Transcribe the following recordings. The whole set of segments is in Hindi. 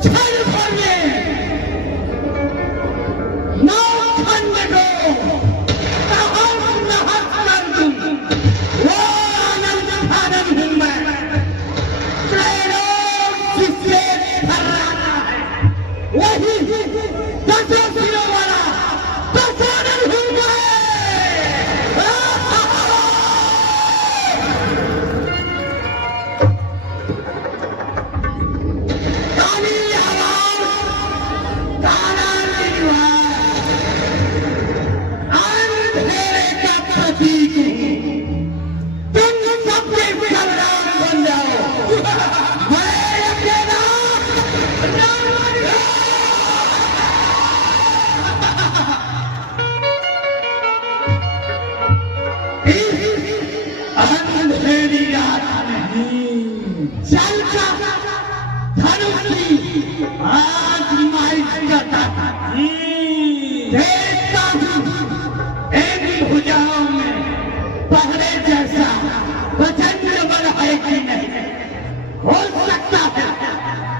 क्षण भर में नौ खंड को तहस नहस कर दूं। वो आनंद आनंद हूं मैं, त्रैलोक जिससे फर्राता है, वही दसों सिरों वाला दशानन हूं मैं। काली आवाज, काला निर्वाण, अंधेरे का प्रतीक हूं। तुम सबके सरदार बन जाओ, मैं अकेला जानवर हूं। अंधेरी रात में जलता धनुष की आज माइक करता था। देखता हूं इन भुजाओं में पहले जैसा प्रचंड बल है कि नहीं। हो सकता है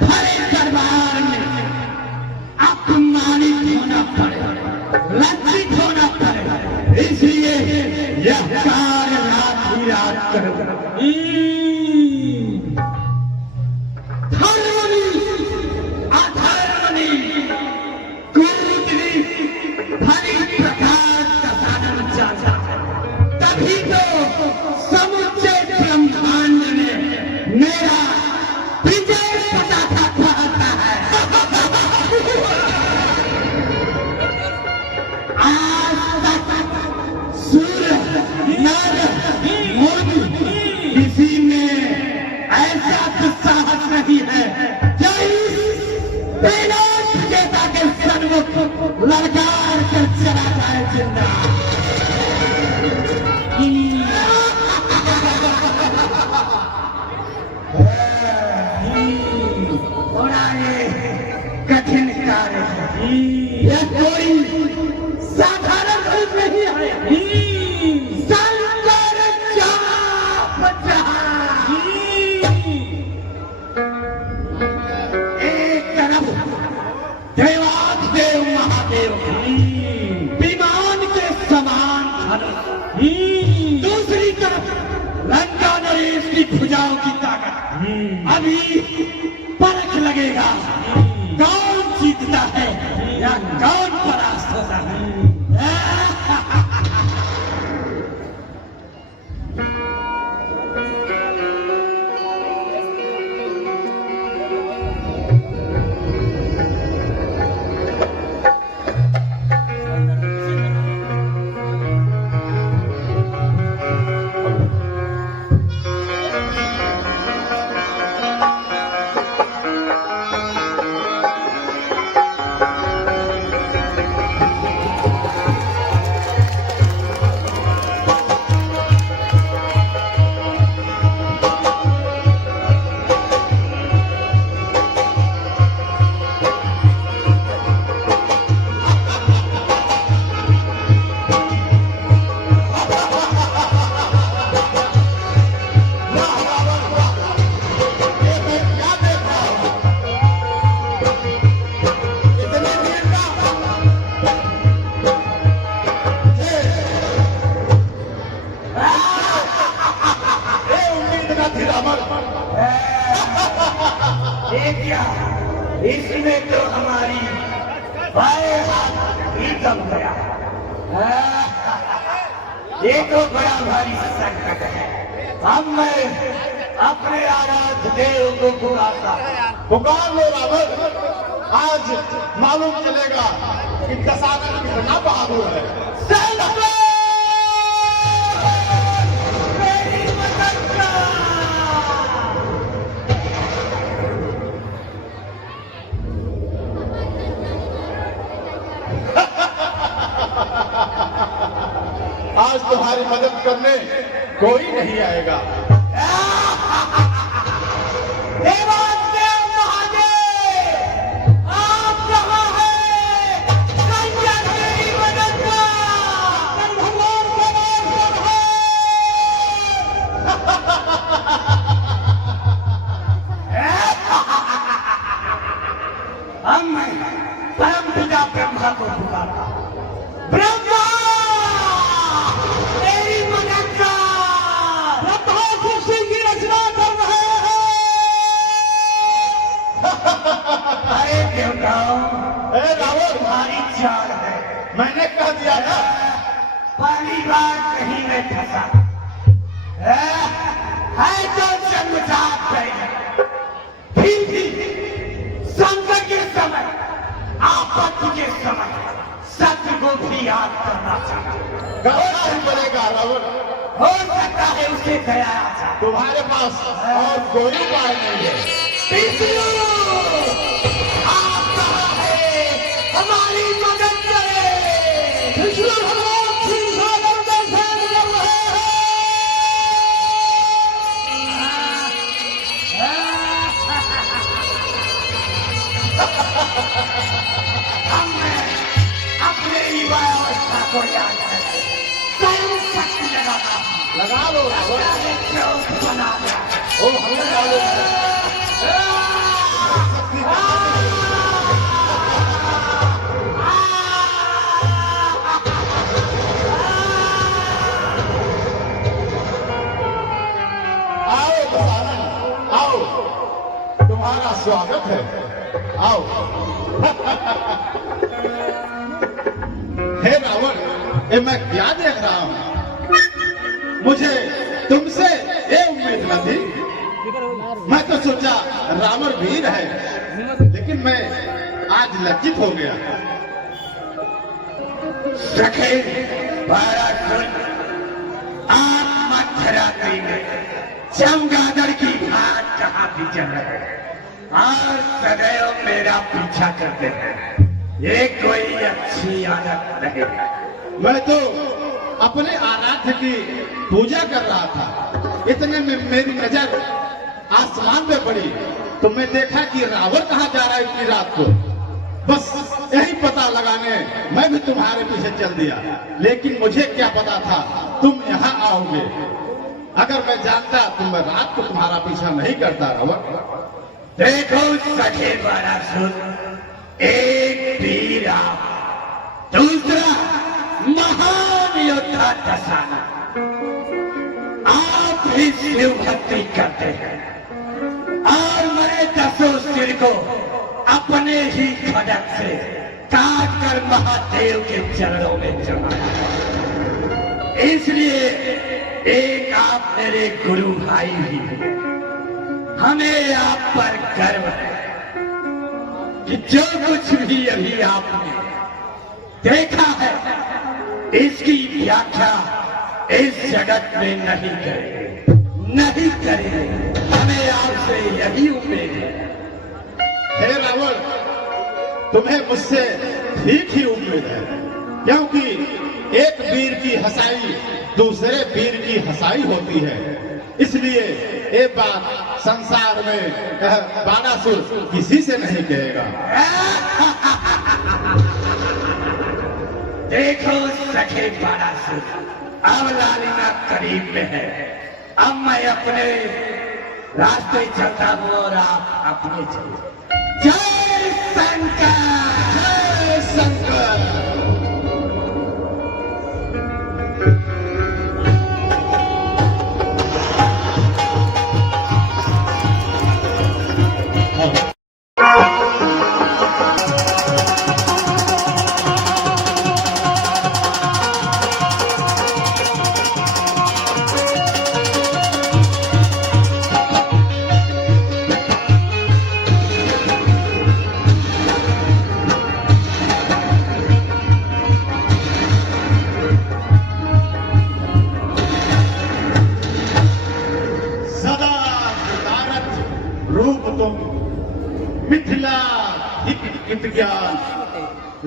भरे दरबार में अपमानित होना पड़े, लज्जित होना पड़े, इसलिए यह कार्य रात ही रात करूंगा। धर्मनी अधर्मनी कूटनी हरि प्रकार का साधन चाचा, तभी तो समुचे ब्रह्मांड में मेरा विजय पताका फहरता है। आज तक सूर्य नर मुर्ग किसी में ऐसा दुस्साहस नहीं है जो इस त्रैलोक विजेता के सन्मुख ललकार कर चला जाए जिंदा। थोड़ा ये कठिन कार्य है, यह कोई साधारण रूप नहीं है। शंकर चाप जहां एक तरफ देवाधिदेव महादेव विमान के समान धनुष, दूसरी तरफ लंका नरेश की भुजाओं की ताकत। अभी परख लगेगा कौन जीतता है या कौन परास्त होता है। इसमें तो हमारी बाएं हाथ ही दम गया। ये तो बड़ा भारी संकट है। अब मैं अपने आराध्य देव को पुकार लो रावण। आज मालूम चलेगा कि दशानन कितना बहादुर है। आज तुम्हारी मदद करने कोई नहीं आएगा। देवाधिदेव महादेव, आप कहाँ हैं? संजय मेरी मदद का भगवान अब मैं परम पिता ब्रह्मा को पुकारता हूं। ब्रह्मा तेरी मदद कर। ब्रह्मा सृष्टि की रचना कर रहे हैं। अरे देवताओं, रावण तुम्हारी चाल है। मैंने कह दिया ना, पहली बार कहीं में फंसा है तो जन्मजात है। फिर भी संकट के समय, आपत्ति के समय सत्य को भी याद करना चाहिए। बनेगा रावण, हो सकता है उसे दया आ जाए। तुम्हारे पास और कोई उपाय नहीं है। आप कहाँ है? हमारी मदद करें। विष्णु भगवान क्षीरसागर दर्शन कर रहे हैं। हमने अपने युवा अवस्था को याद करके स्वयं शक्ति लगा लो रावण। बना दिया। ओ हमें डालो। आओ, तुम्हारा स्वागत है। आओ। हे रावण, ये मैं क्या देख रहा हूँ? मुझे तुमसे ये उम्मीद न थी। मैं तो सोचा रावण वीर है, लेकिन मैं आज लज्जित हो गया। सखे आप मध्यरात्रि में चमगादड़ की भात जहां भी चल रहे हैं और सदैव मेरा पीछा करते हैं, ये कोई अच्छी आदत नहीं है। मैं तो अपने आराध्य की पूजा कर रहा था, इतने में मेरी नजर आसमान में पड़ी तो मैं देखा कि रावण कहाँ जा रहा है इतनी रात को। बस यही पता लगाने मैं भी तुम्हारे पीछे चल दिया, लेकिन मुझे क्या पता था तुम यहाँ आओगे। अगर मैं जानता तो मैं रात को तुम्हारा पीछा नहीं करता रावण। देखो सखे बारासुर, एक वीर आप, दूसरा महान योद्धा दशानन। आप भी शिव भक्ति करते हैं और मैं दसों सिर को अपने ही खड़क से काट कर महादेव के चरणों में चढ़ाया। इसलिए एक आप मेरे गुरु भाई भी हैं। हमें आप पर गर्व है कि जो कुछ भी अभी आपने देखा है इसकी व्याख्या इस जगत में नहीं करेंगे, नहीं करेंगे। हमें आपसे यही उम्मीद है। हे रावण, तुम्हें मुझसे ठीक ही उम्मीद है, क्योंकि एक वीर की हंसाई दूसरे वीर की हंसाई होती है। इसलिए ये बात संसार में बाणासुर किसी से नहीं कहेगा। देखो सखे बाणासुर, अब लालिमा करीब में है। अब मैं अपने रास्ते चलता हूँ और आप अपने चलिए। जय शंकर, जय शंकर।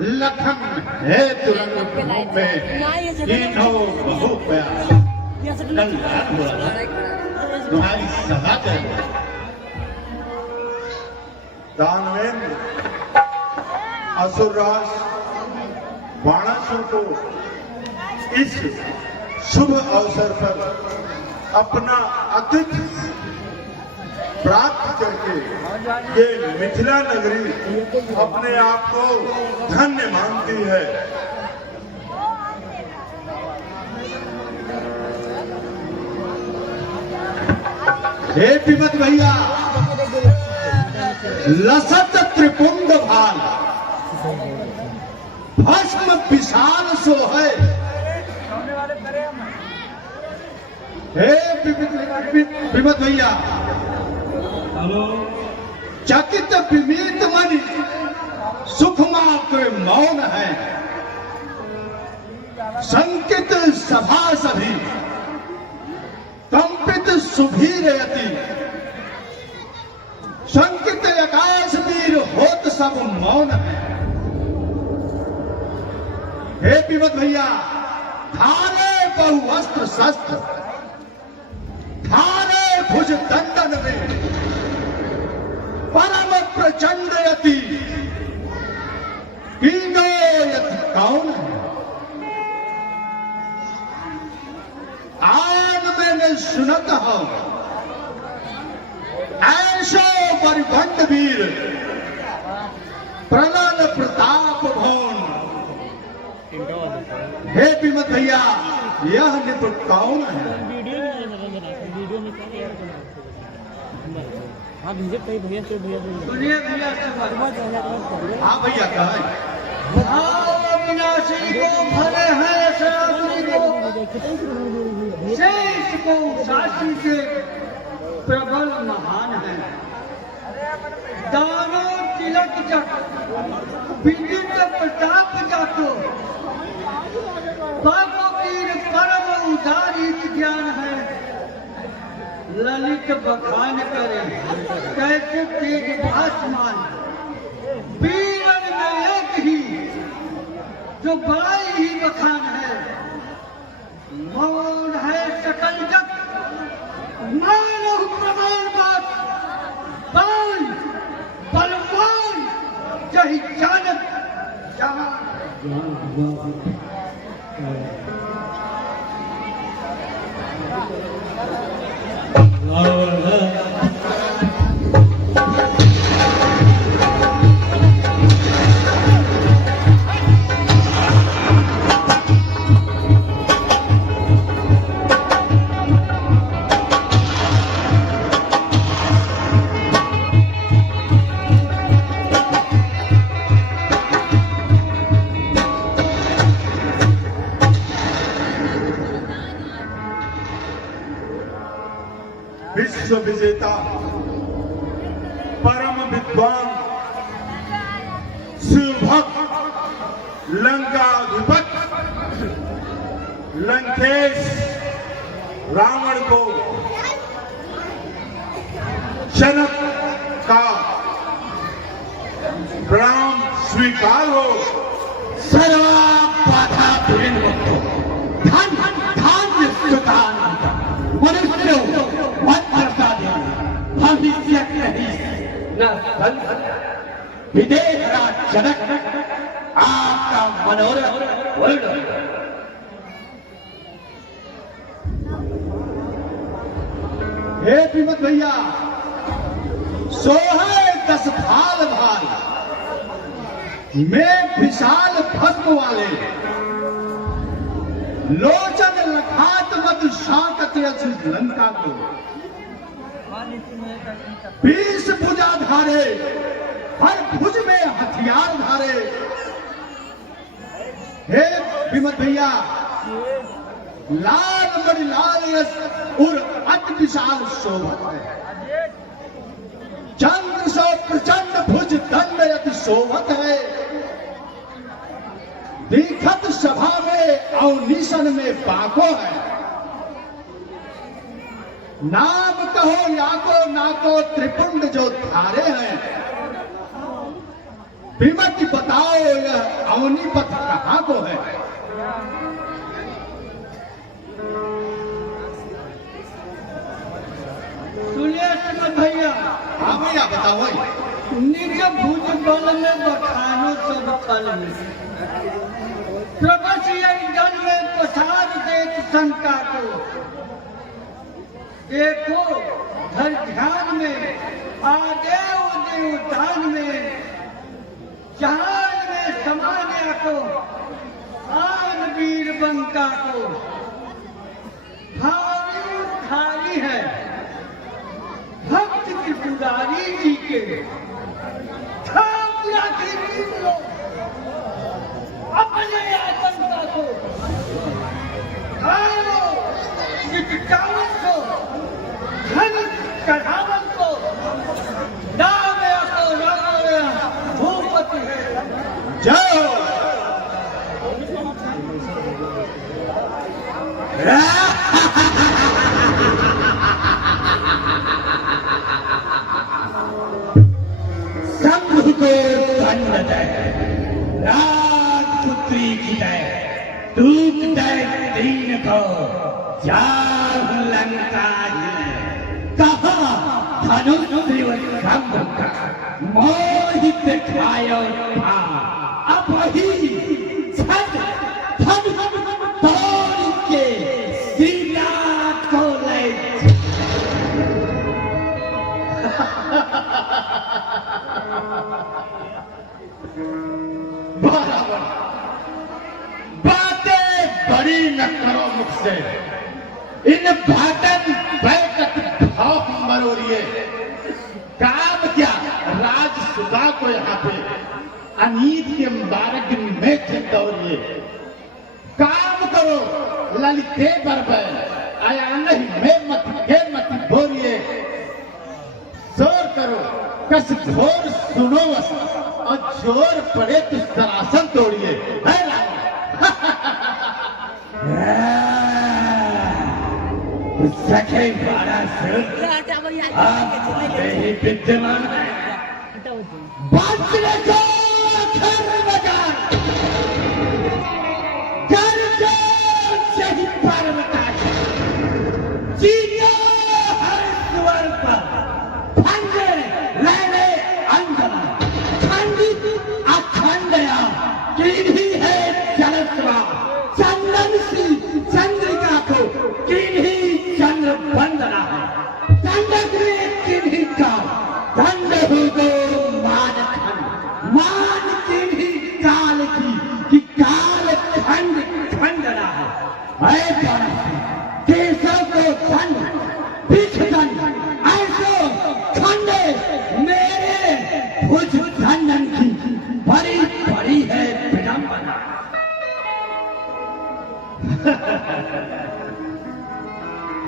लखन है तुरंत में तीनों बहु प्यार। कल रात हो रहा तुम्हारी सभा कर दानवेंद्र असुरराज बाणासुर को इस शुभ अवसर पर अपना अतिथि प्राप्त करके ये मिथिला नगरी अपने आप को धन्य मानती है। हे विमत भैया, लसत त्रिपुंड भाल भस्म विशाल सो है। हे विमत भैया, चकित विमीत मन सुख मात्र मौन है। संकित सभा सभी कंपित सुभीर यति, शंकित आकाश वीर होत सब मौन है। हे विमत भैया, धारे बहुवस्त्र शस्त्र, धारे भुज दंडन में परम प्रचंड यति, कीनो यति कौन है। आन मैंने सुनत हो ऐसो परिभंड वीर, प्रलल प्रताप भवन। हे विमत भैया, यह निप कौन है। हाँ भेजे कई भैया से भैया सुनिए भैया, हाँ भैया कहे अविनाशी को भले हैं सरासरी को, शेष को साक्षी से प्रबल महान है। दानो तिलक जग विदित प्रताप जातो, बागो कीर परम उदारित ज्ञान है। ललित बखान करे कैसे तेज आसमान, वीरन में एक ही जो बड़ाई ही बखान है। मौन है सकल जग मानव प्रमाण बात, बाल बलवान जही जानत जहां। विश्व विजेता परम विद्वान शिवभक्त लंकाधिपति लंकेश रावण को जनक का प्रणाम स्वीकार हो। सर्वा बाधा विमुक्तो धन धान्य सुखान मनुष्यो भविष्य न विदेह राज जनक, आपका मनोरथ वर्ण। हे विमत भैया, सोहे 10 भाल भाल में विशाल भस्म वाले, लोचन लखात मत शाकत लंका को। 20 भुजा धारे, हर भुज में हथियार धारे। हे विमत भैया, लाल मणिलाल यश और अति विशाल शोभत है। चंद्र सो प्रचंड भुज दंड यति शोभत है। दीखत सभा में अवनीशन में बाको है। नाम कहो याको नाको त्रिपुंड जो धारे हैं। विमत बताओ यह अवनी पथ कहाँ को है। सुनिए श्रीमद भैया, हाँ भैया बताओ। निज भुज बल में बखानो सब फल में, प्रबस जल में पसार देख शंका को। देखो हर ध्यान में आदेव देवदान में जहान में समाने को आन वीर बंका को भारी है भक्त त्रिपुरारी जी के ठाकुरा की वीर लो अपने आतंका को आओ चितकावन को धन कढ़ावन को दावे को रावे भूपति है जाओ शंभु को धन्य दे राजपुत्री की दे दूत दे दीन को जाह लंका कहा धनुष त्रिविक्रम का मोहित खायो था अब ही छत धन तोड़ के सीता को ले बराबर बातें बड़ी न करो मुझसे इन भाटन बैठक भाव मरोरिए काम क्या राज सुधा को यहाँ पे अनीत के मुबारक में दौड़िए काम करो ललिते बरबर आया नहीं मैं मत बोलिए जोर करो कस घोर सुनो और जोर पड़े तो सरासन तोड़िए है ना सखे बारह से विद्यमान है बांचने को घर लगा घर को सही पर्वता जीतो हर स्वर पर फंदे रहने अंजना खंडित अखंडया किन्ही है जलस्वा चंदन सी चंद्रिका को किन्ही चंद्र वंदना है दंडक में किन्ही का दंड हो गो मान किन्ही काल की कि काल खंड खंडना है केशव को दंड बिख दंड ऐसो खंडे मेरे भुज धंडन की बड़ी बड़ी है विडंबना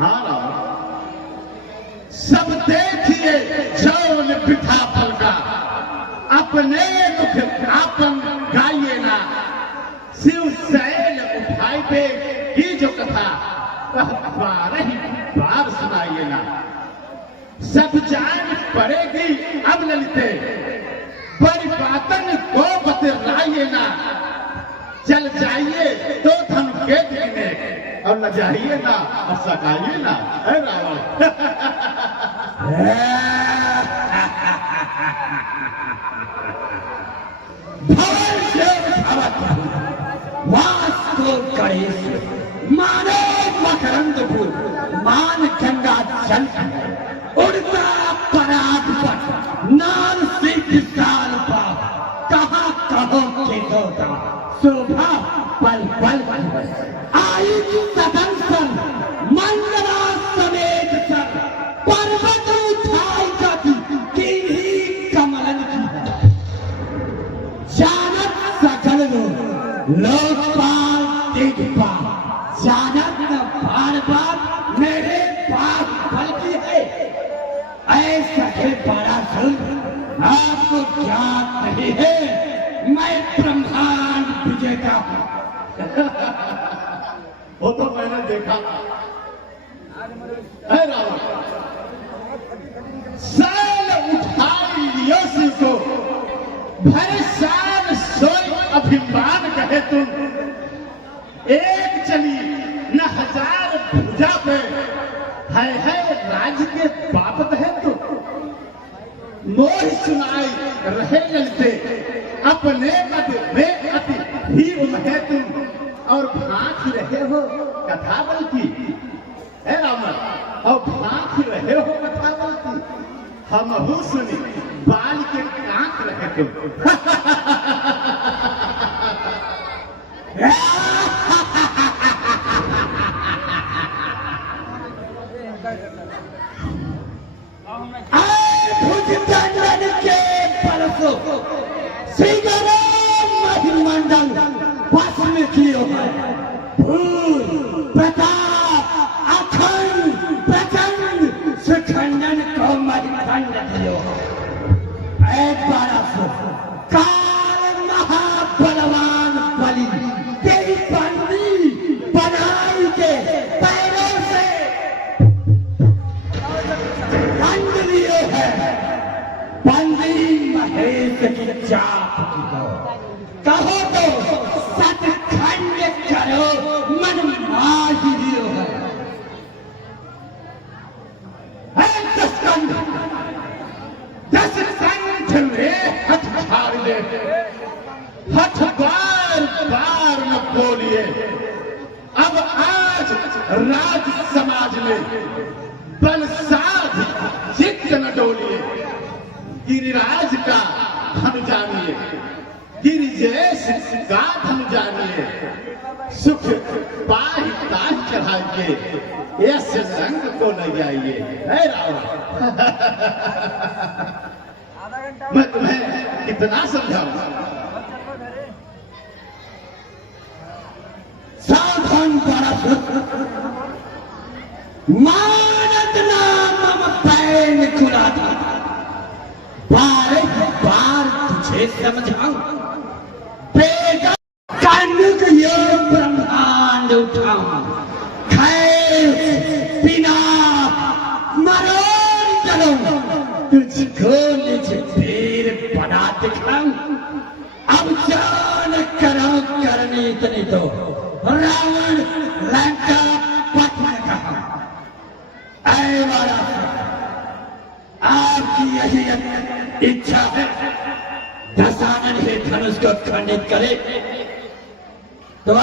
हाँ सब देखिए जौन पिता पलका अपने दुख आपन गाइए ना शिव शैल उठाई पे की जो कथा बारह ही बार सुनाइए ना सब जान पड़ेगी अब ललिते बड़ी बातन को बतलाइए ना चल जाइए तो धन के देने और न जाइए ना और सकाइए ना है रावण वास्तु गणेश मानो मकरंदपुर मान गंगा जल उड़ता पराग पर नाम से विशाल पाप कहाँ कहो के दोता शोभा पल पल आई सदन सर मंगला समेत सर पर्वत उठाई जाती किन्ही कमलन की जानत सकल लोकपाल दिग्पाल जानत न बार बार मेरे पास बल की है ऐसा है बड़ा सुन आपको क्या नहीं है मैं ब्रह्मांड विजेता हूँ वो तो मैंने देखा है रावण साल उठाई लियो को भर साल सोई अभिमान कहे तुम एक चली न हजार भुजा पे है राज के बापत है तुम मोह सुनाई रहे ललते अपने मत में अति ही उम्हे तुम और भांख रहे हो कथा बल की है रावण और भांख रहे हो कथा हम हूँ सुनी बाल के कांक रहे तुम। भुजदंड के परसों श्रीगणेश मंडल बस में कियो है। भूल प्रताप अखंड प्रचंड सुखंडन को मधुखंड दियो। एक बार काल महाबलवान बलि तेरी बंदी बनाई के पैरों से दंड लिए है। बंदी महेश की चाप की कहो तो सतखंड करो मन माही दियो है। दस संठ में हथ फाड़ ले, हथ बार बार न बोलिए। अब आज राज समाज में बल साध चित्त न डोलिए। गिरिराज का धन जानिए, गिरिजेश का धन जानिए। सुख पाही ताज चढ़ाइए, ऐसे संग को न जाइए। है रावण, मैं तुम्हें कितना समझाऊं। साधन परस मानत नाम पैन खुला था। बार बार तुझे समझाऊं बेटा कानुक योग ब्रह्मांड उठाऊं। खैर बिना मरोड़ चलूं तुझको निज पीर बना दिखाऊं। अब जान करो करनी इतनी तो रावण लंका पथ में कहा। ऐ वाला आपकी यही इच्छा है दशानन हे धनुष को खंडित करे तो ऐ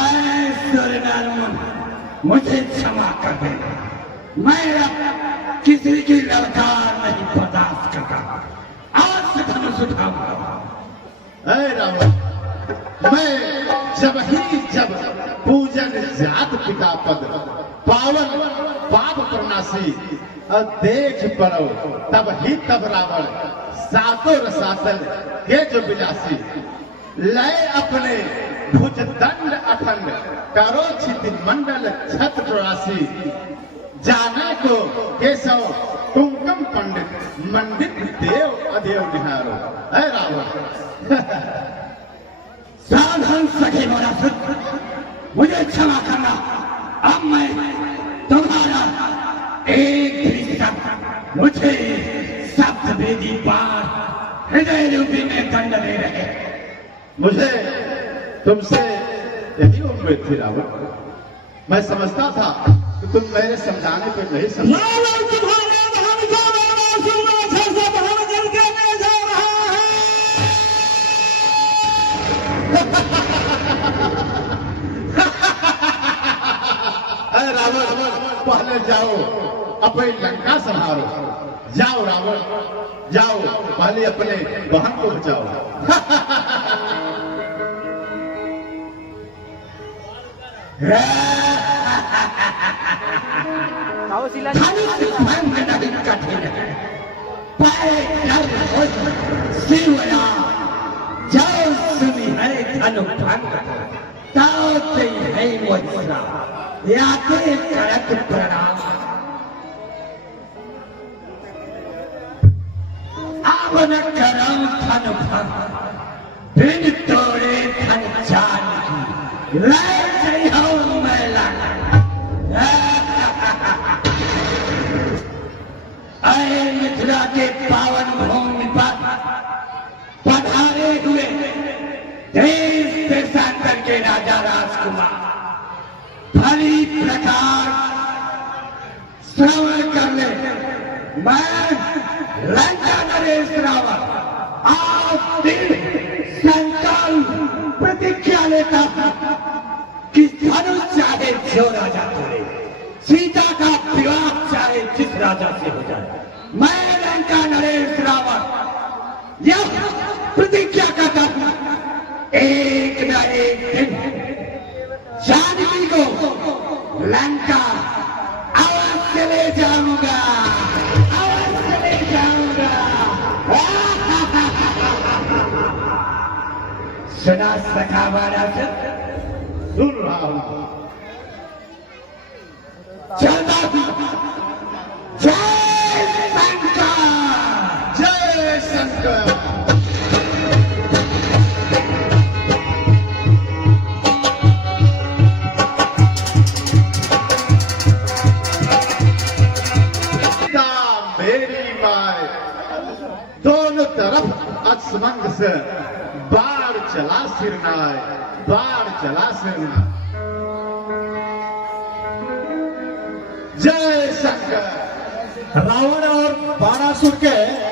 सूर्यनारायण मुझे क्षमा कर दे। मैं अब किसी की ललकार नहीं बर्दाश्त करता। आज से धनुष उठाऊंगा। ऐ रावण, मैं जब पूजन जात पिता पद पावन पाप प्रनाशी और देख पड़ो तब रावण सातों रसातल के जो विलासी। लय अपने भुजदंड अखंड करो छिति मंडल छत चौरासी। जाने को केशव कुमकुम पंडित मंडित देव अदेव निहारो। है रावण, साधन सके मोरा मुझे क्षमा करना। अब मैं तुम्हारा एक भी शब्द मुझे शब्द भेदी पार हृदय रूपी में दंड दे रहे। मुझे तुमसे यही उम्मीद थी रावण। मैं समझता था कि तुम मेरे समझाने पे नहीं समझ। रावण, पहले जाओ अपनी लंका संभालो। जाओ रावण, जाओ पहले अपने बहन को बचाओ। धनुष भंग नहीं कठिन है। शिवया जाओ सुनी है धनु भंग ताओ है मुझा याते करत प्रणाम। आवन करो धन भंग बिन तोड़े धन जान की लय नहीं हो मैला। अरे मिथिला के पावन भूमि पर पधारे हुए देश देशांतर के राजा राजकुमार भली प्रकार श्रवण कर ले। मैं लंका नरेश रावण आज दिन संकल्प प्रतिज्ञा लेता कि धनुष चाहे जो राजा करे, सीता का विवाह चाहे जिस राजा से हो जाए, मैं लंका नरेश रावण यह प्रतिज्ञा करता हूं, एक न एक दिन जानकी को लंका अवश्य ले जाऊंगा, अवश्य ले जाऊंगा। सुना सखा वाला सुन रहा हूं। चलता हूं। जय शंकर, जय शंकर। मेरी माए दोनों तरफ असमंग से बाढ़ चला सिरनाय, बाढ़ चला सिरना। जय शंकर। रावण और बाणासुर के